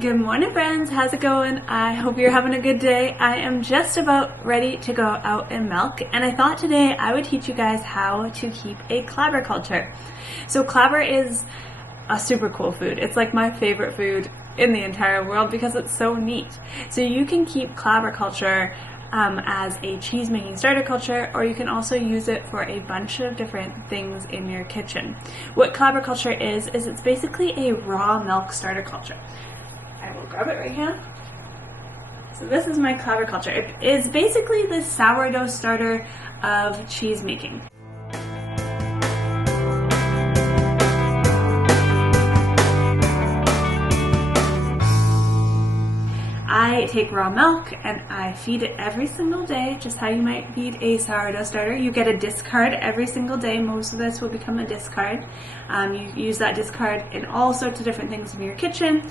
Good morning, friends. How's it going? I hope you're having a good day. I am just about ready to go out and milk, and I thought today I would teach you guys how to keep a clabber culture. So clabber is a super cool food. It's like my favorite food in the entire world because it's so neat. So you can keep clabber culture as a cheese making starter culture, or you can also use it for a bunch of different things in your kitchen. What clabber culture is it's basically a raw milk starter culture. I will grab it right here. So this is my clabber culture. It is basically the sourdough starter of cheese making. I take raw milk and I feed it every single day, just how you might feed a sourdough starter. You get a discard every single day. Most of this will become a discard. You use that discard in all sorts of different things in your kitchen,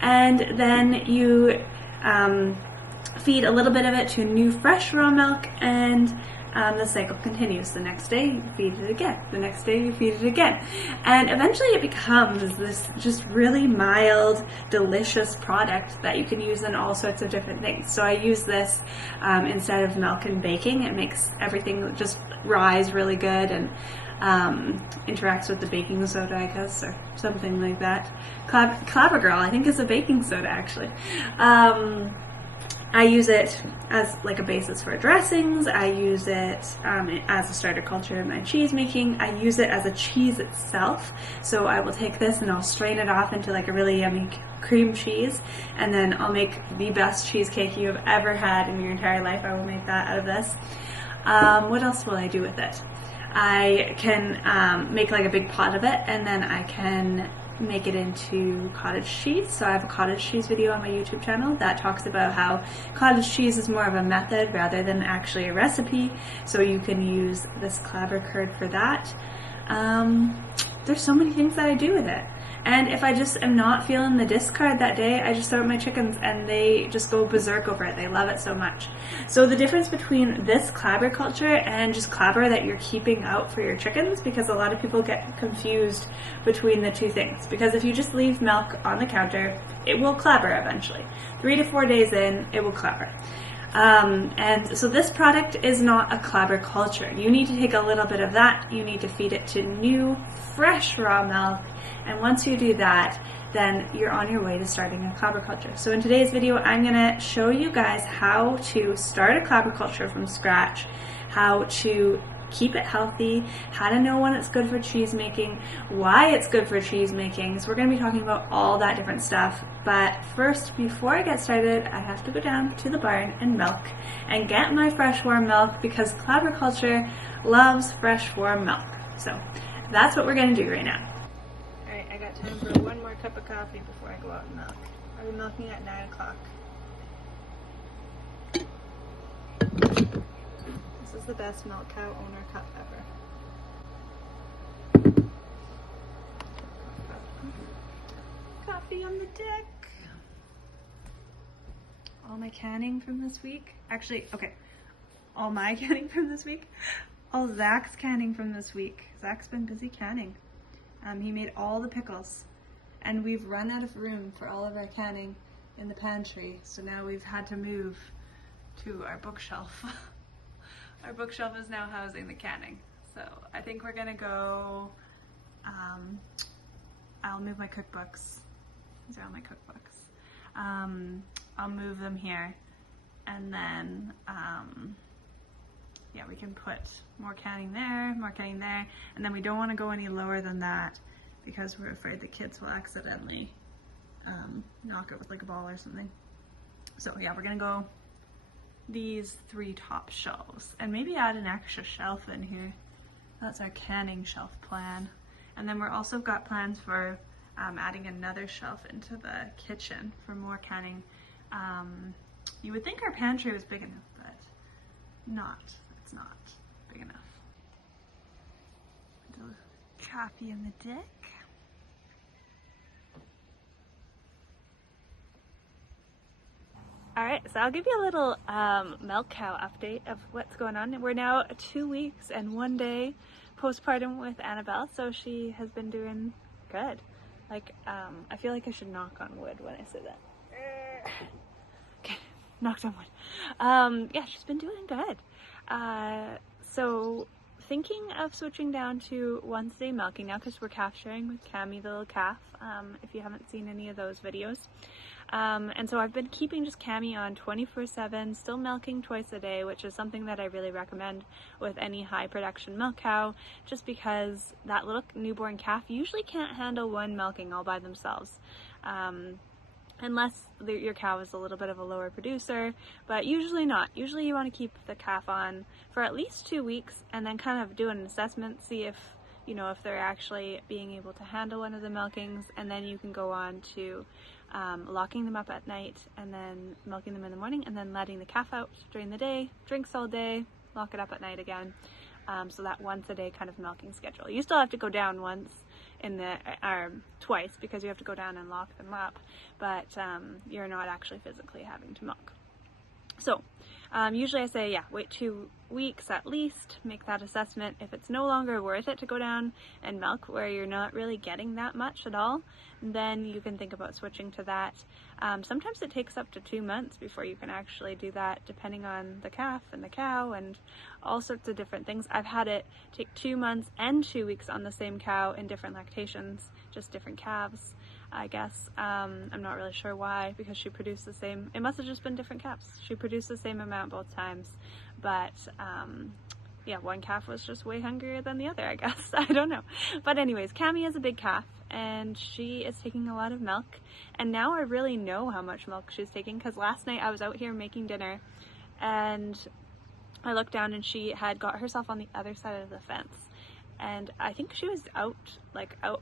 and then you feed a little bit of it to new fresh raw milk, and the cycle continues. The next day you feed it again, the next day you feed it again, and eventually it becomes this just really mild, delicious product that you can use in all sorts of different things. So I use this instead of milk and baking. It makes everything just rise really good and interacts with the baking soda, I guess, or something like that. Clabber Girl, I think, is a baking soda actually. I use it as like a basis for dressings. I use it as a starter culture in my cheese making. I use it as a cheese itself. So I will take this and I'll strain it off into like a really yummy cream cheese, and then I'll make the best cheesecake you have ever had in your entire life. I will make that out of this. What else will I do with it? I can make like a big pot of it, and then I can make it into cottage cheese. So I have a cottage cheese video on my YouTube channel that talks about how cottage cheese is more of a method rather than actually a recipe. So you can use this clabber curd for that. There's so many things that I do with it. And if I just am not feeling the discard that day, I just throw it at my chickens and they just go berserk over it. They love it so much. So the difference between this clabber culture and just clabber that you're keeping out for your chickens, because a lot of people get confused between the two things. Because if you just leave milk on the counter, it will clabber eventually. 3 to 4 days in, it will clabber. And so this product is not a clabber culture. You need to take a little bit of that, you need to feed it to new, fresh raw milk, and once you do that, then you're on your way to starting a clabber culture. So in today's video, I'm going to show you guys how to start a clabber culture from scratch, how to keep it healthy, how to know when it's good for cheese making, why it's good for cheese making. So we're going to be talking about all that different stuff. But first, before I get started, I have to go down to the barn and milk and get my fresh warm milk, because clabber culture loves fresh warm milk. So that's what we're going to do right now. Alright, I got time for one more cup of coffee before I go out and milk. I'll be milking at 9 o'clock. This is the best milk cow owner cup ever. Coffee on the deck. All my canning from this week. Actually, okay. All my canning from this week. All Zach's canning from this week. Zach's been busy canning. He made all the pickles. And we've run out of room for all of our canning in the pantry. So now we've had to move to our bookshelf. Our bookshelf is now housing the canning. So I think we're gonna go, I'll move my cookbooks. These are all my cookbooks. I'll move them here, and then, yeah, we can put more canning there, and then we don't wanna go any lower than that because we're afraid the kids will accidentally knock it with like a ball or something. So yeah, we're gonna go these 3 top shelves, and maybe add an extra shelf in here. That's our canning shelf plan. And then we're also got plans for adding another shelf into the kitchen for more canning. You would think our pantry was big enough, but it's not big enough. Put a coffee in the deck. Alright, so I'll give you a little milk cow update of what's going on. We're now 2 weeks and 1 day postpartum with Annabelle, so she has been doing good. Like, I feel like I should knock on wood when I say that. Okay, knocked on wood. Yeah, she's been doing good. So thinking of switching down to once a day milking now, because we're calf sharing with Cammy the little calf, if you haven't seen any of those videos. And so I've been keeping just Cammy on 24/7, still milking twice a day, which is something that I really recommend with any high production milk cow, just because that little newborn calf usually can't handle one milking all by themselves. Unless your cow is a little bit of a lower producer, but usually not. Usually you want to keep the calf on for at least 2 weeks and then kind of do an assessment, see if, you know, if they're actually being able to handle one of the milkings, and then you can go on to locking them up at night and then milking them in the morning and then letting the calf out during the day, drinks all day, lock it up at night again. So that once a day kind of milking schedule. You still have to go down once in the, twice, because you have to go down and lock them up, but you're not actually physically having to milk. So usually I say, yeah, wait 2 weeks at least, make that assessment. If it's no longer worth it to go down and milk where you're not really getting that much at all, then you can think about switching to that. Sometimes it takes up to 2 months before you can actually do that, depending on the calf and the cow and all sorts of different things. I've had it take 2 months and 2 weeks on the same cow in different lactations, just different calves, I guess. I'm not really sure why, because she produced the same, it must have just been different calves. She produced the same amount both times, but yeah, one calf was just way hungrier than the other, I guess. I don't know. But anyways, Cammy is a big calf and she is taking a lot of milk, and now I really know how much milk she's taking, because last night I was out here making dinner and I looked down and she had got herself on the other side of the fence. And I think she was out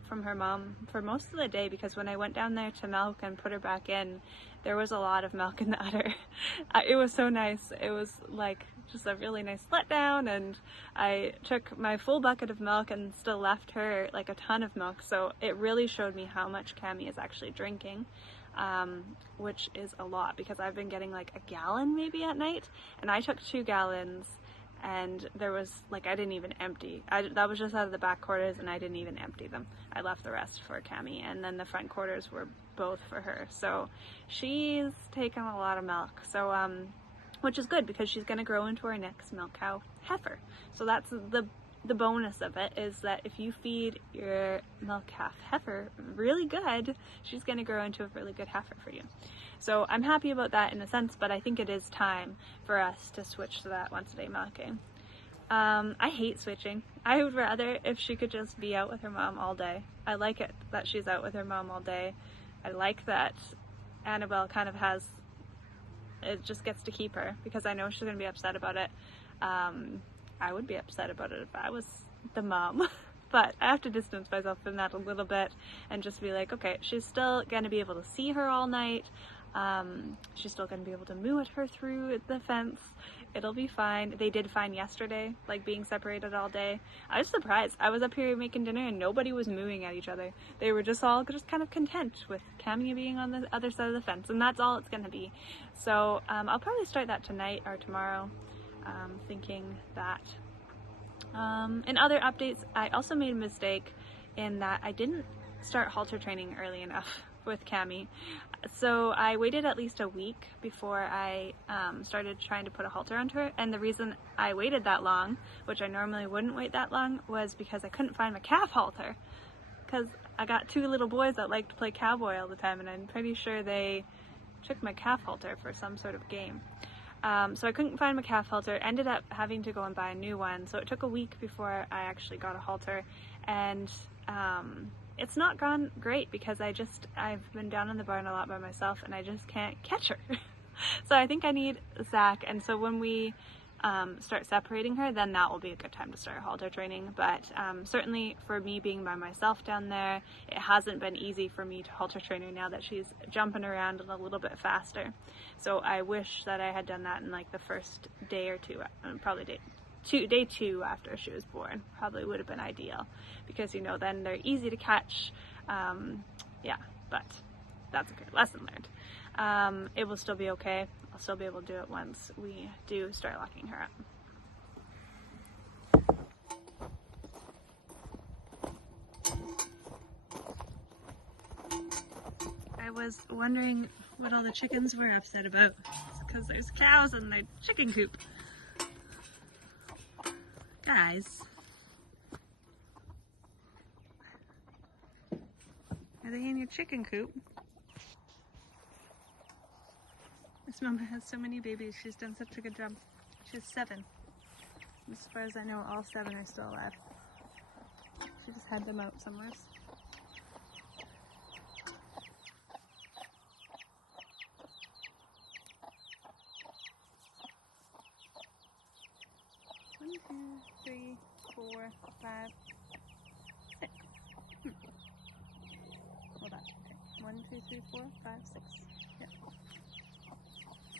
from her mom for most of the day, because when I went down there to milk and put her back in, there was a lot of milk in the udder. It was so nice. It was like just a really nice letdown, and I took my full bucket of milk and still left her like a ton of milk. So it really showed me how much Cammy is actually drinking, which is a lot, because I've been getting like a gallon maybe at night, and I took 2 gallons. And there was, like, I didn't even empty. That was just out of the back quarters, and I didn't even empty them. I left the rest for Cammy, and then the front quarters were both for her. So she's taken a lot of milk. So, which is good, because she's going to grow into our next milk cow heifer. So that's the bonus of it, is that if you feed your milk calf heifer really good, she's going to grow into a really good heifer for you. So I'm happy about that in a sense, but I think it is time for us to switch to that once a day milking. I hate switching. I would rather if she could just be out with her mom all day. I like it that she's out with her mom all day. I like that Annabelle kind of has, it just gets to keep her, because I know she's going to be upset about it. I would be upset about it if I was the mom. But I have to distance myself from that a little bit and just be like, okay, she's still going to be able to see her all night. She's still going to be able to moo at her through the fence. It'll be fine. They did fine yesterday, like being separated all day. I was surprised. I was up here making dinner and nobody was mooing at each other. They were just all just kind of content with Cammy being on the other side of the fence, and that's all it's going to be. So I'll probably start that tonight or tomorrow, thinking that. In other updates, I also made a mistake in that I didn't start halter training early enough with Cammy. So I waited at least a week before I started trying to put a halter onto her, and the reason I waited that long, which I normally wouldn't wait that long, was because I couldn't find my calf halter, because I got 2 little boys that like to play cowboy all the time, and I'm pretty sure they took my calf halter for some sort of game. So I couldn't find my calf halter, ended up having to go and buy a new one, so it took a week before I actually got a halter, and it's not gone great, because I've been down in the barn a lot by myself and I just can't catch her. So I think I need Zach, and so when we start separating her, then that will be a good time to start halter training. But certainly for me being by myself down there, it hasn't been easy for me to halter train her now that she's jumping around a little bit faster. So I wish that I had done that in like the first day or two, probably day 2 after she was born, probably would have been ideal, because, you know, then they're easy to catch. Yeah, but that's okay. Lesson learned. It will still be okay. I'll still be able to do it once we do start locking her up. was wondering what all the chickens were upset about. It's because there's cows in their chicken coop. Guys, are they in your chicken coop? This mama has so many babies. She's done such a good job. She has 7. As far as I know, all 7 are still alive. She just had them out somewhere. One, 2, 3, 4, 5, 6. Hold on. 1, 2, 3, 4, 5, 6. Yep.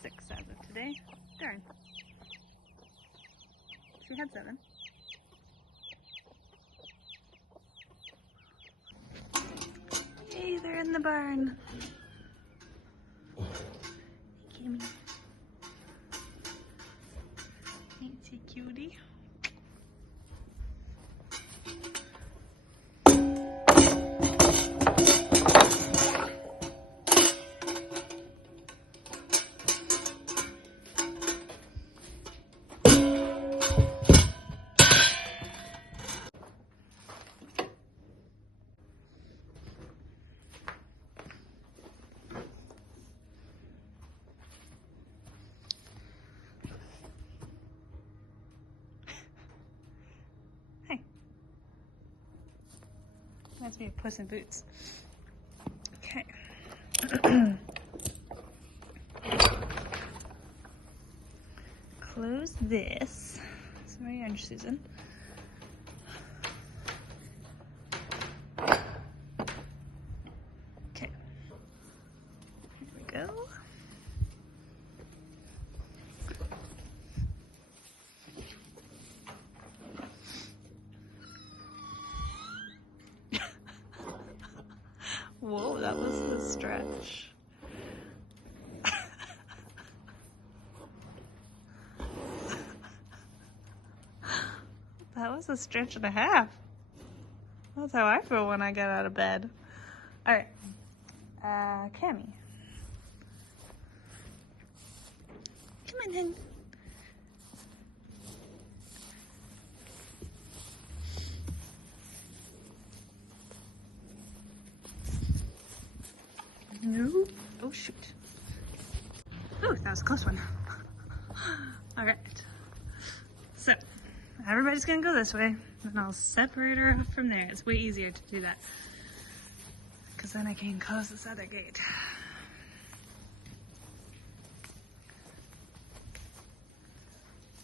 6 as of today. Darn. She had 7. Hey, they're in the barn. Kimmy. Ain't she cutie? Reminds me of Puss in Boots. Okay. Close this. It's my orange, Susan. Okay. Here we go. Whoa, that was the stretch. That was a stretch and a half. That's how I feel when I get out of bed. Alright. Cammy. Come on then. No. Oh shoot. Oh, that was a close one. Alright. So, everybody's gonna go this way, and I'll separate her up from there. It's way easier to do that. Because then I can close this other gate.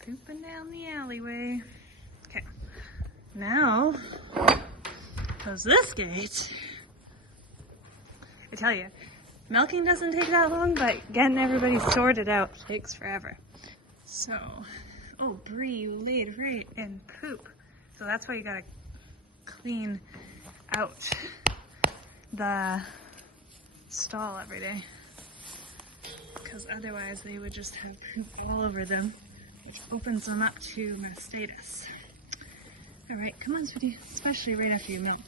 Pooping down the alleyway. Okay. Now, close this gate. I tell you, milking doesn't take that long, but getting everybody sorted out takes forever. So, oh, Brie, you laid right in poop. So that's why you gotta clean out the stall every day. Because otherwise they would just have poop all over them, which opens them up to mastitis. Alright, come on, sweetie, especially right after you milk.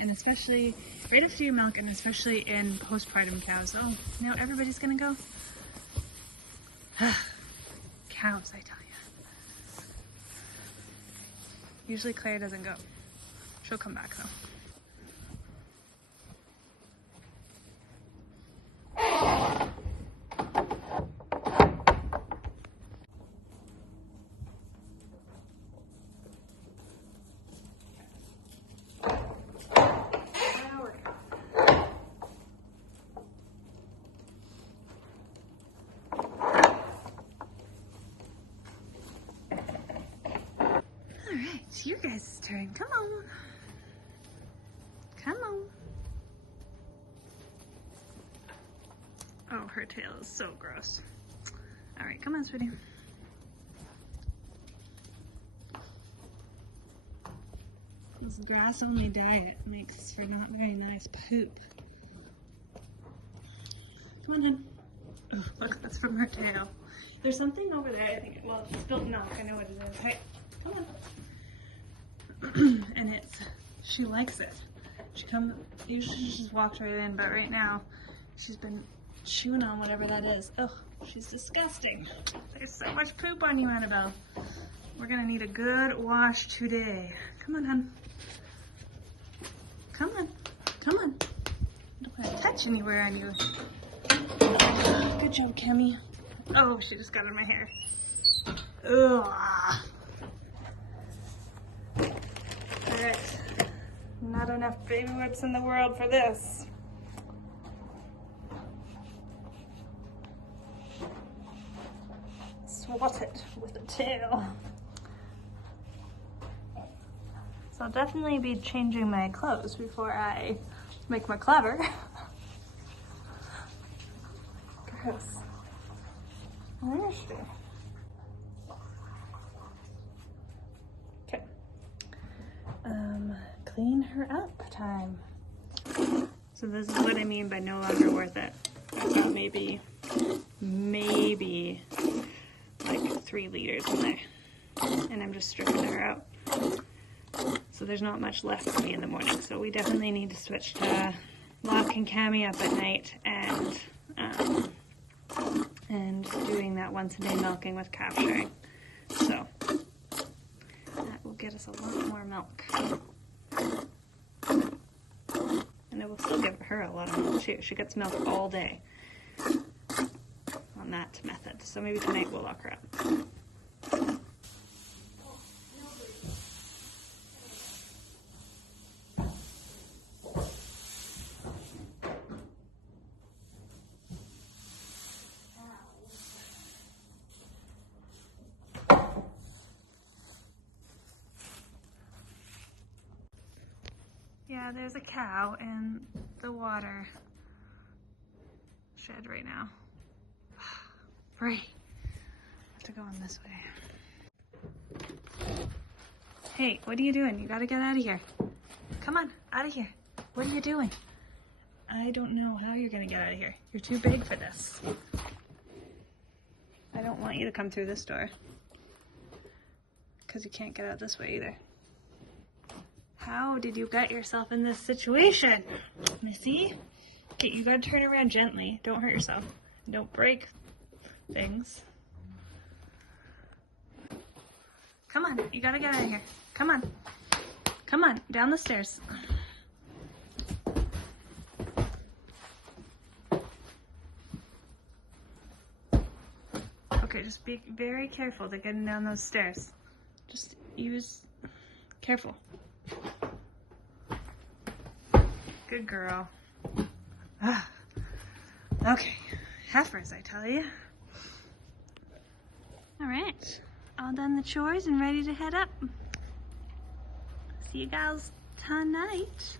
And especially right after you milk, and especially in postpartum cows. Oh, now everybody's gonna go? Cows, I tell you. Usually Claire doesn't go. She'll come back though. It's your guys' turn. Come on. Come on. Oh, her tail is so gross. Alright, come on, sweetie. This grass-only diet makes for not very nice poop. Come on, hun. Oh, look, that's from her tail. There's something over there, I think. Well, it's spilled milk. I know what it is. Hey, come on. And she likes it. Usually she just walks right in, but right now She's been chewing on whatever that is. Oh, she's disgusting. There's so much poop on you, Annabelle. We're gonna need a good wash today. Come on, hon. Come on. Come on. I don't want to touch anywhere on you. Good job, Cammy. Oh, she just got in my hair. Ugh. Alright. Not enough baby wipes in the world for this. Swat it with a tail. So I'll definitely be changing my clothes before I make my clabber. Gross. Where is she? Okay. Clean her up time. So this is what I mean by no longer worth it. I've got maybe like 3 liters in there. And I'm just stripping her out. So there's not much left for me in the morning. So we definitely need to switch to locking Cammy up at night and doing that once a day milking with calf sharing. So that will get us a lot more milk. And it will still give her a lot of milk too. She gets milk all day on that method. So maybe tonight we'll lock her up. Yeah, there's a cow in the water shed right now. Right. I have to go on this way. Hey, what are you doing? You gotta get out of here. Come on, out of here. What are you doing? I don't know how you're gonna get out of here. You're too big for this. I don't want you to come through this door. Because you can't get out this way either. How did you get yourself in this situation, Missy? Okay, you gotta turn around gently. Don't hurt yourself. Don't break things. Come on, you gotta get out of here. Come on. Come on, down the stairs. Okay, just be very careful to getting down those stairs. Just careful. Good girl. Ah. Okay, heifers, I tell you. All right, all done the chores and ready to head up. See you guys tonight.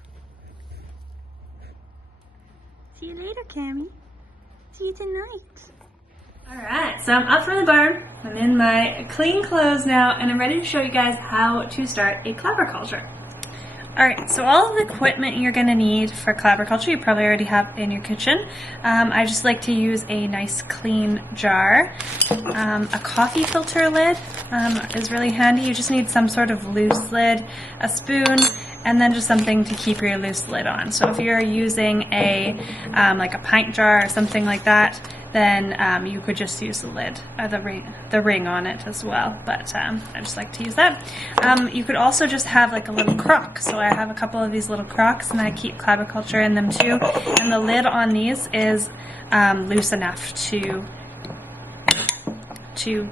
See you later, Cammy. See you tonight. All right, so I'm up from the barn. I'm in my clean clothes now, and I'm ready to show you guys how to start a clabber culture. All right, so all of the equipment you're gonna need for clabber culture, you probably already have in your kitchen. I just like to use a nice clean jar. A coffee filter lid is really handy. You just need some sort of loose lid, a spoon, and then just something to keep your loose lid on. So if you're using like a pint jar or something like that, then you could just use the lid, the ring on it as well. But I just like to use that. You could also just have like a little crock. So I have a couple of these little crocks, and I keep clabber culture in them too. And the lid on these is loose enough to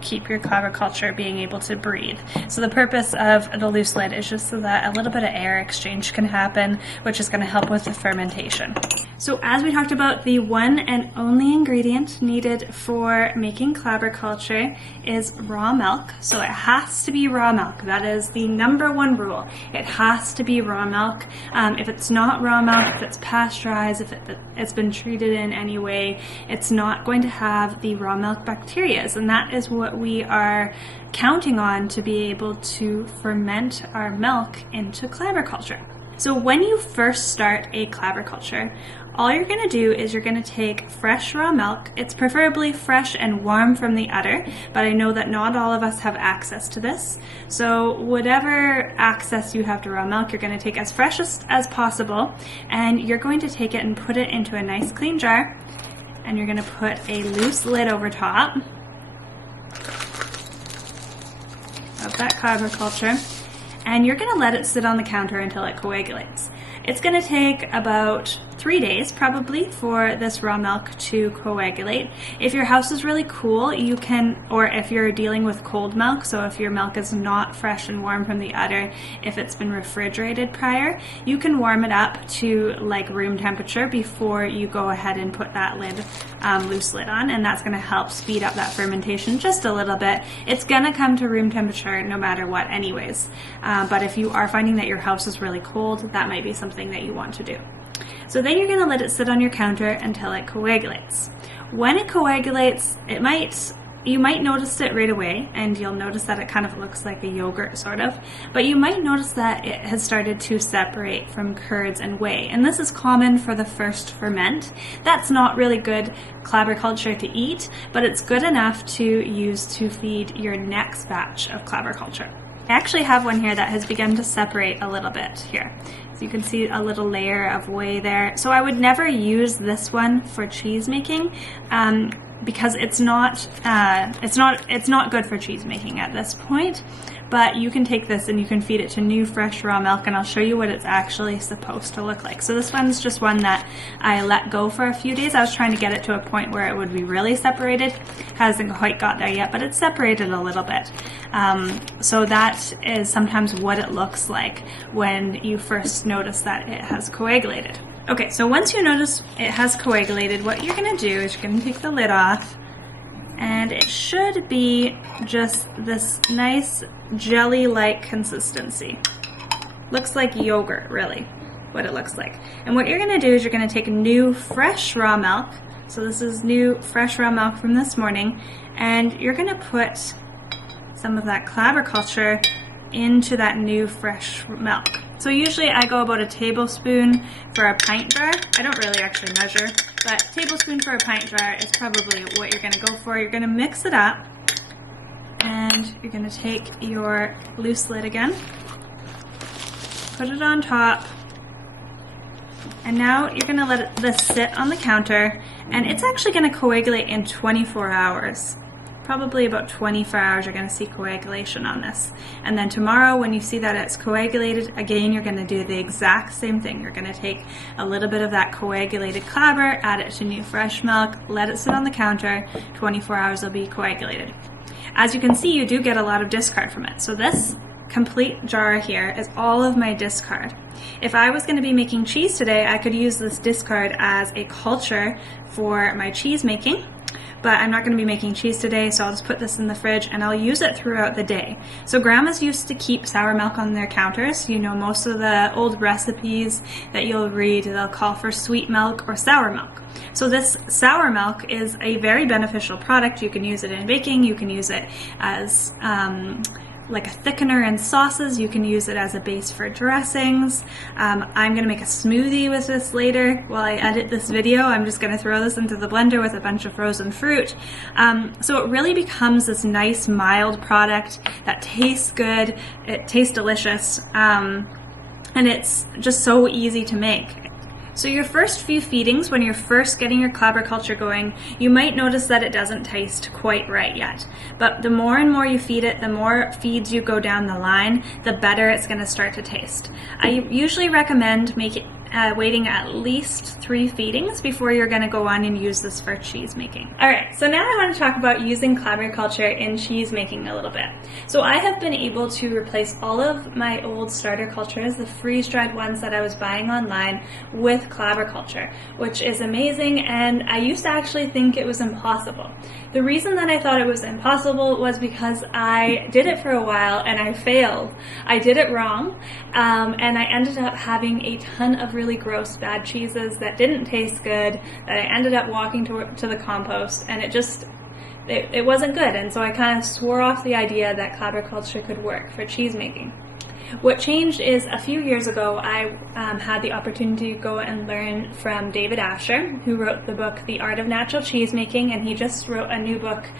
keep your clabber culture being able to breathe. So the purpose of the loose lid is just so that a little bit of air exchange can happen, which is going to help with the fermentation. So as we talked about, the one and only ingredient needed for making clabber culture is raw milk. So it has to be raw milk. That is the #1 rule. It has to be raw milk. If it's not raw milk, if it's pasteurized, if it's been treated in any way, it's not going to have the raw milk bacteria. And that is what we are counting on to be able to ferment our milk into clabber culture. So when you first start a clabberculture, all you're going to do is you're going to take fresh raw milk. It's preferably fresh and warm from the udder, but I know that not all of us have access to this. So whatever access you have to raw milk, you're going to take as fresh as possible, and you're going to take it and put it into a nice clean jar, and you're going to put a loose lid over top of that clabberculture, and you're going to let it sit on the counter until it coagulates. It's going to take about 3 days probably for this raw milk to coagulate. If your house is really cool, you can, or if you're dealing with cold milk, so if your milk is not fresh and warm from the udder, if it's been refrigerated prior, you can warm it up to like room temperature before you go ahead and put that lid, loose lid on, and that's going to help speed up that fermentation just a little bit. It's going to come to room temperature no matter what anyways, but if you are finding that your house is really cold, that might be something that you want to do. So then you're going to let it sit on your counter until it coagulates. When it coagulates, you might notice it right away, and you'll notice that it kind of looks like a yogurt sort of, but you might notice that it has started to separate from curds and whey, and this is common for the first ferment. That's not really good clabberculture to eat, but it's good enough to use to feed your next batch of clabberculture. I actually have one here that has begun to separate a little bit here. So you can see a little layer of whey there. So I would never use this one for cheese making because it's not good for cheese making at this point. But you can take this and you can feed it to new fresh raw milk, and I'll show you what it's actually supposed to look like. So this one's just one that I let go for a few days. I was trying to get it to a point where it would be really separated. Hasn't quite got there yet, but it's separated a little bit. So that is sometimes what it looks like when you first notice that it has coagulated. Okay, so once you notice it has coagulated, what you're going to do is you're going to take the lid off, and it should be just this nice jelly-like consistency. Looks like yogurt, really, what it looks like. And what you're going to do is you're going to take new fresh raw milk. So this is new fresh raw milk from this morning, and you're going to put some of that clabberculture into that new fresh milk. So usually I go about a tablespoon for a pint jar. I don't really actually measure, but tablespoon for a pint jar is probably what you're going to go for. You're going to mix it up, and you're going to take your loose lid again, put it on top, and now you're going to let this sit on the counter, and it's actually going to coagulate in 24 hours. Probably about 24 hours you're going to see coagulation on this. And then tomorrow when you see that it's coagulated, again you're going to do the exact same thing. You're going to take a little bit of that coagulated clabber, add it to new fresh milk, let it sit on the counter, 24 hours will be coagulated. As you can see, you do get a lot of discard from it. So this complete jar here is all of my discard. If I was going to be making cheese today, I could use this discard as a culture for my cheese making. But I'm not going to be making cheese today, so I'll just put this in the fridge and I'll use it throughout the day. So grandmas used to keep sour milk on their counters. You know, most of the old recipes that you'll read, they'll call for sweet milk or sour milk. So this sour milk is a very beneficial product. You can use it in baking, you can use it as like a thickener in sauces. You can use it as a base for dressings. I'm going to make a smoothie with this later while I edit this video. I'm just going to throw this into the blender with a bunch of frozen fruit. So it really becomes this nice mild product that tastes good, it tastes delicious, and it's just so easy to make. So your first few feedings, when you're first getting your clabberculture going, you might notice that it doesn't taste quite right yet. But the more and more you feed it, the more feeds you go down the line, the better it's going to start to taste. I usually recommend waiting at least 3 feedings before you're going to go on and use this for cheese making. Alright, so now I want to talk about using clabberculture in cheese making a little bit. So I have been able to replace all of my old starter cultures, the freeze-dried ones that I was buying online, with clabberculture, which is amazing, and I used to actually think it was impossible. The reason that I thought it was impossible was because I did it for a while and I failed. I did it wrong, and I ended up having a ton of really gross bad cheeses that didn't taste good, that I ended up walking to the compost, and it wasn't good, and so I kind of swore off the idea that clabberculture could work for cheese making. What changed is a few years ago, I had the opportunity to go and learn from David Asher, who wrote the book The Art of Natural Cheesemaking, and he just wrote a new book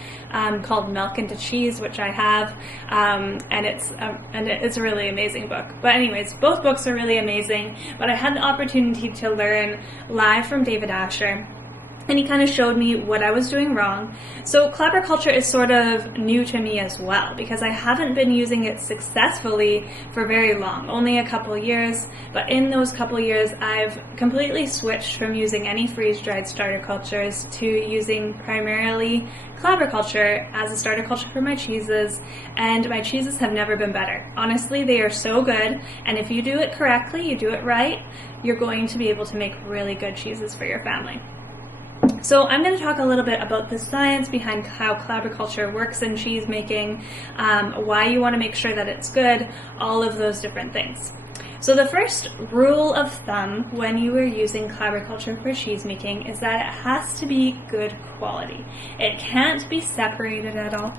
called Milk into Cheese, which I have, and it's a really amazing book. But anyways, both books are really amazing, but I had the opportunity to learn live from David Asher, and he kind of showed me what I was doing wrong. So clabber culture is sort of new to me as well, because I haven't been using it successfully for very long, only a couple years. But in those couple years, I've completely switched from using any freeze-dried starter cultures to using primarily clabber culture as a starter culture for my cheeses, and my cheeses have never been better. Honestly, they are so good, and if you do it correctly, you do it right, you're going to be able to make really good cheeses for your family. So I'm going to talk a little bit about the science behind how clabber culture works in cheese making, why you want to make sure that it's good, all of those different things. So the first rule of thumb when you are using clabber culture for cheese making is that it has to be good quality. It can't be separated at all.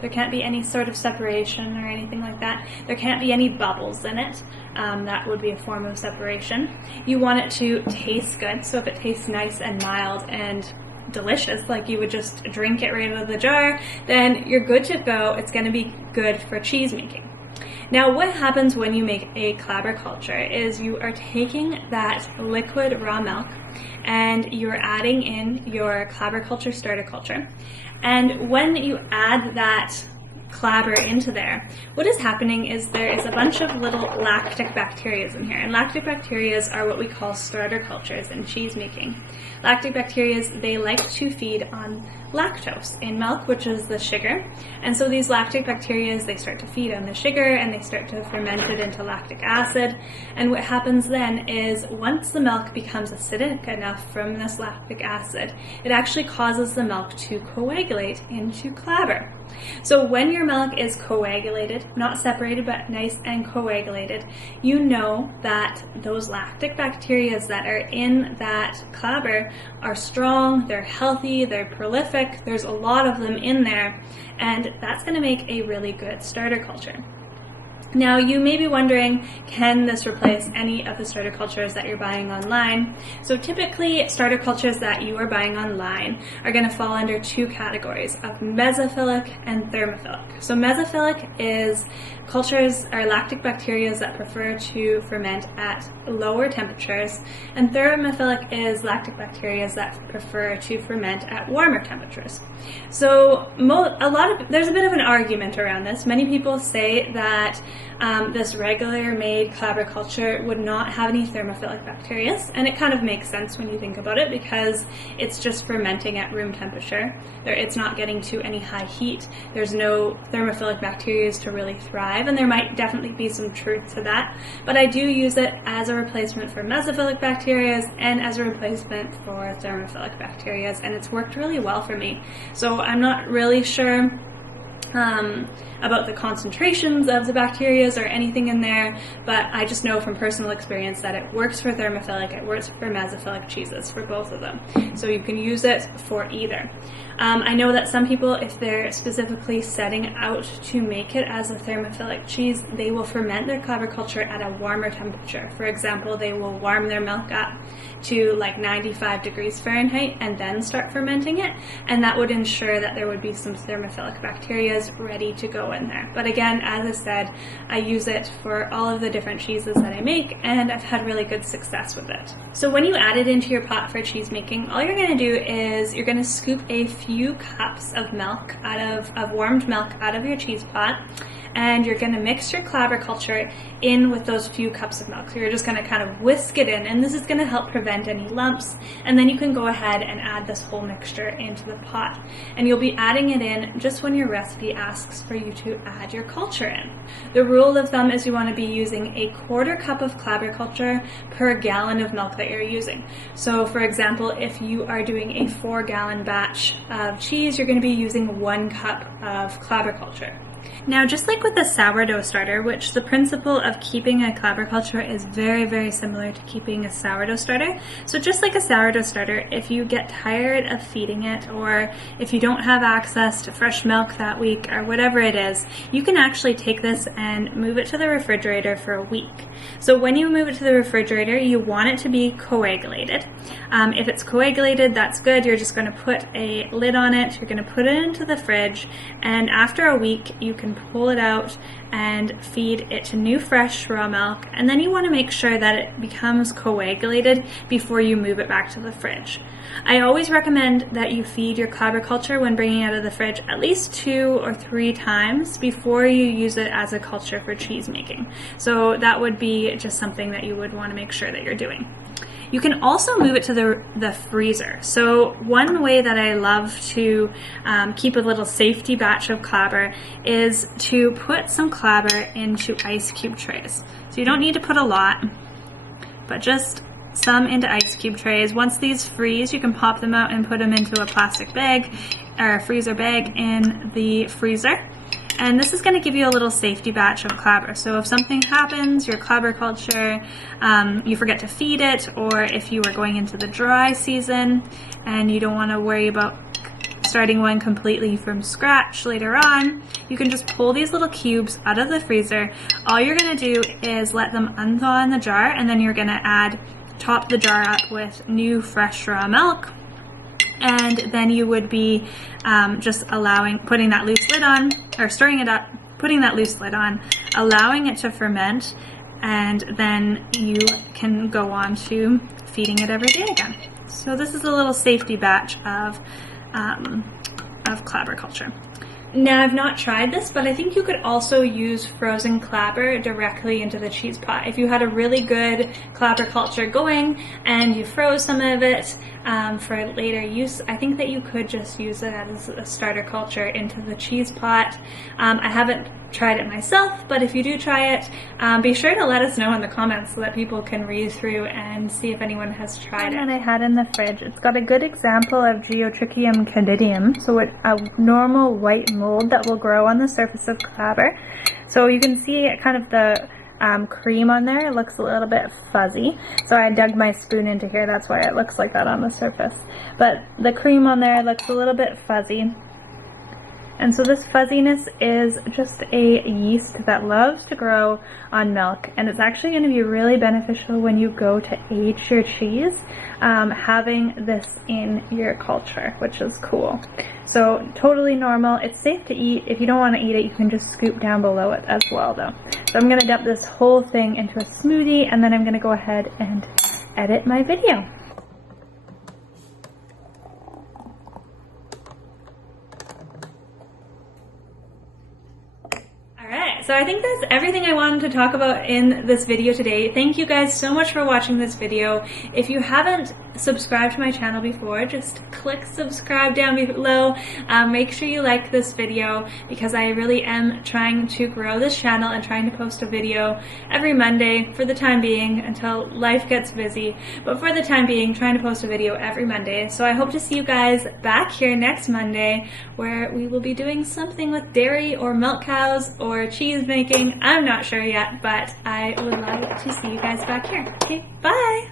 There can't be any sort of separation or anything like that. There can't be any bubbles in it. That would be a form of separation. You want it to taste good, so if it tastes nice and mild and delicious, like you would just drink it right out of the jar, then you're good to go. It's going to be good for cheese making. Now, what happens when you make a clabber culture is you are taking that liquid raw milk and you're adding in your clabber culture starter culture. And when you add that clabber into there, what is happening is there is a bunch of little lactic bacteria in here. And lactic bacteria are what we call starter cultures in cheese making. Lactic bacteria, they like to feed on lactose in milk, which is the sugar. And so these lactic bacteria, they start to feed on the sugar and they start to ferment it into lactic acid. And what happens then is once the milk becomes acidic enough from this lactic acid, it actually causes the milk to coagulate into clabber. So when your milk is coagulated, not separated, but nice and coagulated, you know that those lactic bacteria that are in that clabber are strong, they're healthy, they're prolific, there's a lot of them in there, and that's going to make a really good starter culture. Now, you may be wondering, can this replace any of the starter cultures that you're buying online? So typically, starter cultures that you are buying online are going to fall under two categories of mesophilic and thermophilic. So mesophilic is cultures or lactic bacteria that prefer to ferment at lower temperatures, and thermophilic is lactic bacteria that prefer to ferment at warmer temperatures. So there's a bit of an argument around this. Many people say that this regular made clabber culture would not have any thermophilic bacteria, and it kind of makes sense when you think about it because it's just fermenting at room temperature. It's not getting to any high heat. There's no thermophilic bacteria to really thrive, and there might definitely be some truth to that, but I do use it as a replacement for mesophilic bacteria and as a replacement for thermophilic bacteria, and it's worked really well for me. So I'm not really sure about the concentrations of the bacteria or anything in there, but I just know from personal experience that it works for thermophilic, it works for mesophilic cheeses, for both of them. So you can use it for either. I know that some people, if they're specifically setting out to make it as a thermophilic cheese, they will ferment their clabber culture at a warmer temperature. For example, they will warm their milk up to like 95 degrees Fahrenheit and then start fermenting it, and that would ensure that there would be some thermophilic bacteria ready to go in there. But again, as I said, I use it for all of the different cheeses that I make, and I've had really good success with it. So when you add it into your pot for cheese making, all you're going to do is you're going to scoop a few cups of milk of warmed milk out of your cheese pot, and you're going to mix your clabber culture in with those few cups of milk. So you're just going to kind of whisk it in, and this is going to help prevent any lumps, and then you can go ahead and add this whole mixture into the pot. And you'll be adding it in just when your recipe asks for you to add your culture in. The rule of thumb is you want to be using a 1/4 cup of clabber culture per gallon of milk that you're using. So for example, if you are doing a 4-gallon batch of cheese, you're going to be using 1 cup of clabber culture. Now, just like with the sourdough starter, which the principle of keeping a clabber culture is very, very similar to keeping a sourdough starter. So just like a sourdough starter, if you get tired of feeding it, or if you don't have access to fresh milk that week, or whatever it is, you can actually take this and move it to the refrigerator for a week. So when you move it to the refrigerator, you want it to be coagulated. If it's coagulated, that's good. You're just going to put a lid on it. You're going to put it into the fridge, and after a week, you can pull it out and feed it to new fresh raw milk, and then you want to make sure that it becomes coagulated before you move it back to the fridge. I always recommend that you feed your clabber culture when bringing it out of the fridge at least 2 or 3 times before you use it as a culture for cheese making. So that would be just something that you would want to make sure that you're doing. You can also move it to the freezer. So one way that I love to keep a little safety batch of clabber is to put some clabber into ice cube trays. So you don't need to put a lot, but just some into ice cube trays. Once these freeze, you can pop them out and put them into a plastic bag or a freezer bag in the freezer. And this is going to give you a little safety batch of clabber. So if something happens, your clabber culture, you forget to feed it, or if you are going into the dry season and you don't want to worry about starting one completely from scratch later on, you can just pull these little cubes out of the freezer. All you're going to do is let them unthaw in the jar, and then you're going to top the jar up with new fresh raw milk. And then you would be just putting that loose lid on, or stirring it up, putting that loose lid on, allowing it to ferment, and then you can go on to feeding it every day again. So this is a little safety batch of clabber culture. Now, I've not tried this, but I think you could also use frozen clabber directly into the cheese pot. If you had a really good clabber culture going and you froze some of it for later use, I think that you could just use it as a starter culture into the cheese pot. I haven't tried it myself, but if you do try it, be sure to let us know in the comments so that people can read through and see if anyone has tried it. And I had in the fridge, it's got a good example of Geotrichium candidum, so it's a normal white mold that will grow on the surface of clabber. So you can see kind of the cream on there. It looks a little bit fuzzy, so I dug my spoon into here. That's why it looks like that on the surface, but the cream on there looks a little bit fuzzy. And so this fuzziness is just a yeast that loves to grow on milk, and it's actually going to be really beneficial when you go to age your cheese, having this in your culture, which is cool. So totally normal. It's safe to eat. If you don't want to eat it, you can just scoop down below it as well though. So I'm going to dump this whole thing into a smoothie, and then I'm going to go ahead and edit my video. So I think that's everything I wanted to talk about in this video today. Thank you guys so much for watching this video. If you haven't subscribed to my channel before, just click subscribe down below. Make sure you like this video, because I really am trying to grow this channel and trying to post a video every Monday for the time being until life gets busy. But for the time being, trying to post a video every Monday. So I hope to see you guys back here next Monday, where we will be doing something with dairy or milk cows or cheese making. I'm not sure yet, but I would love to see you guys back here. Okay, bye!